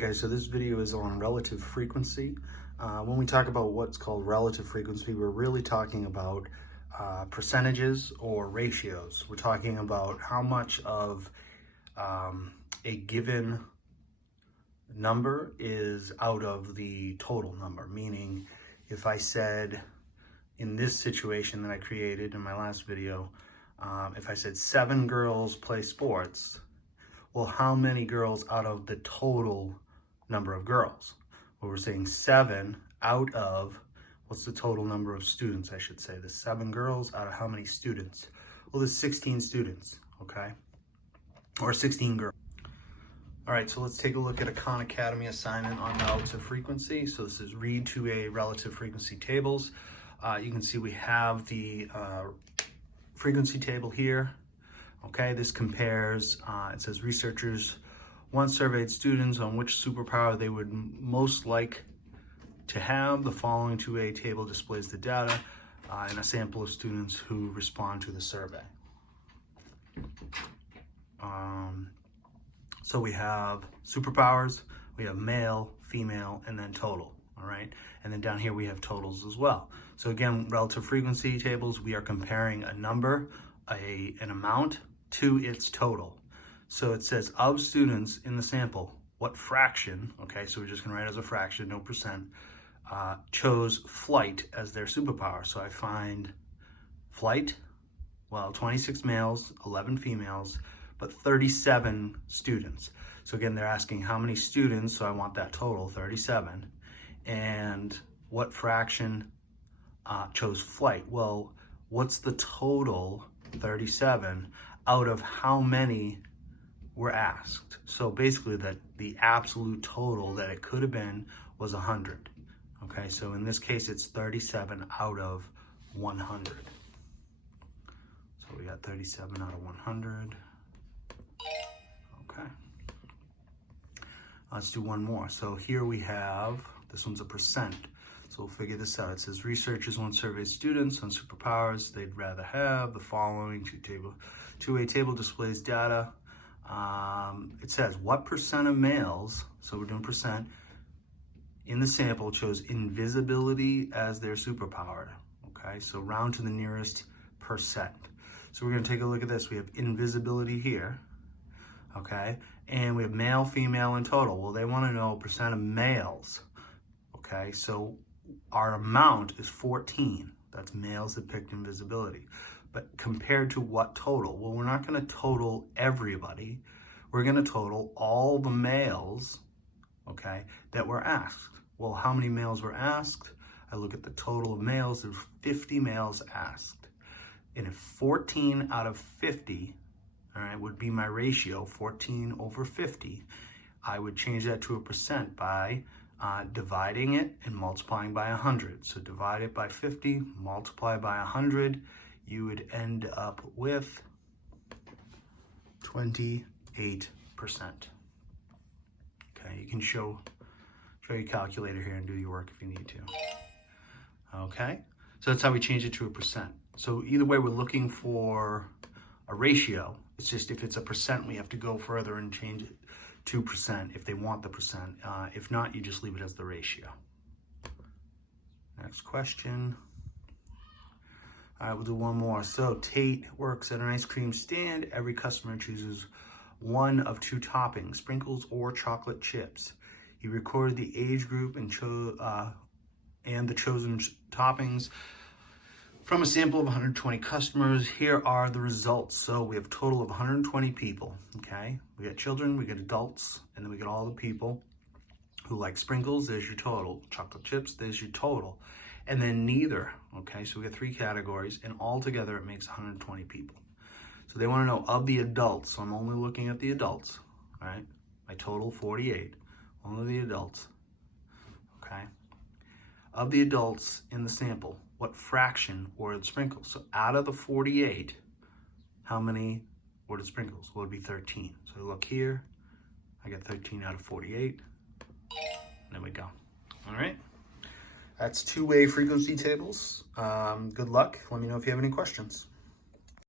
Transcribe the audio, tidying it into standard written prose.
Alright guys, so this video is on relative frequency. When we talk about what's called relative frequency, we're really talking about percentages or ratios. We're talking about how much of a given number is out of the total number. Meaning, if I said in this situation that I created in my last video, if I said 7 girls play sports, well, how many girls out of the total number of girls? Well, we're saying 7 out of, what's the total number of students, I should say? The 7 girls out of how many students? Well, there's 16 students, okay? Or 16 girls. All right, so let's take a look at a Khan Academy assignment on relative frequency. So this is read to a relative frequency tables. You can see we have the frequency table here. Okay, this compares, it says researchers once surveyed students on which superpower they would most like to have. The following 2A table displays the data and a sample of students who respond to the survey. So we have superpowers, we have male, female, and then total, all right? And then down here we have totals as well. So again, relative frequency tables, we are comparing a number, an amount, to its total. So it says of students in the sample, what fraction, okay, so we're just gonna write as a fraction, no percent, chose flight as their superpower. So I find flight, well, 26 males, 11 females, but 37 students. So again, they're asking how many students, so I want that total, 37, and what fraction chose flight. Well, what's the total, 37, out of how many were asked? So basically that the absolute total that it could have been was 100. Okay, so in this case, it's 37 out of 100. So we got 37 out of 100. Okay. Let's do one more. So here we have, this one's a percent. So we'll figure this out. It says researchers once surveyed students on superpowers they'd rather have. The following 2A table displays data. It says what percent of males, so we're doing percent, in the sample chose invisibility as their superpower. Okay, so round to the nearest percent. So we're gonna take a look at this. We have invisibility here, okay? And we have male, female, and total. Well, they wanna know percent of males, okay? So our amount is 14. That's males that picked invisibility. But compared to what total? Well, we're not gonna total everybody. We're gonna total all the males, okay, that were asked. Well, how many males were asked? I look at the total of males, there's 50 males asked. And if 14 out of 50, all right, would be my ratio, 14 over 50, I would change that to a percent by dividing it and multiplying by 100. So divide it by 50, multiply by 100, you would end up with 28%. Okay, you can show your calculator here and do your work if you need to. Okay, so that's how we change it to a percent. So either way, we're looking for a ratio. It's just if it's a percent, we have to go further and change it to percent if they want the percent. If not, you just leave it as the ratio. Next question. All right, we'll do one more. So Tate works at an ice cream stand. Every customer chooses one of 2 toppings, sprinkles or chocolate chips. He recorded the age group and the chosen toppings from a sample of 120 customers. Here are the results. So we have a total of 120 people, okay? We got children, we got adults, and then we got all the people who like sprinkles, there's your total. Chocolate chips, there's your total. And then neither, okay? So we got 3 categories, and all together it makes 120 people. So they wanna know of the adults, so I'm only looking at the adults, right? My total 48, only the adults, okay? Of the adults in the sample, what fraction ordered sprinkles? So out of the 48, how many ordered sprinkles? Well, it'd be 13. So look here, I got 13 out of 48. There we go. All right. That's 2A frequency tables. Good luck. Let me know if you have any questions.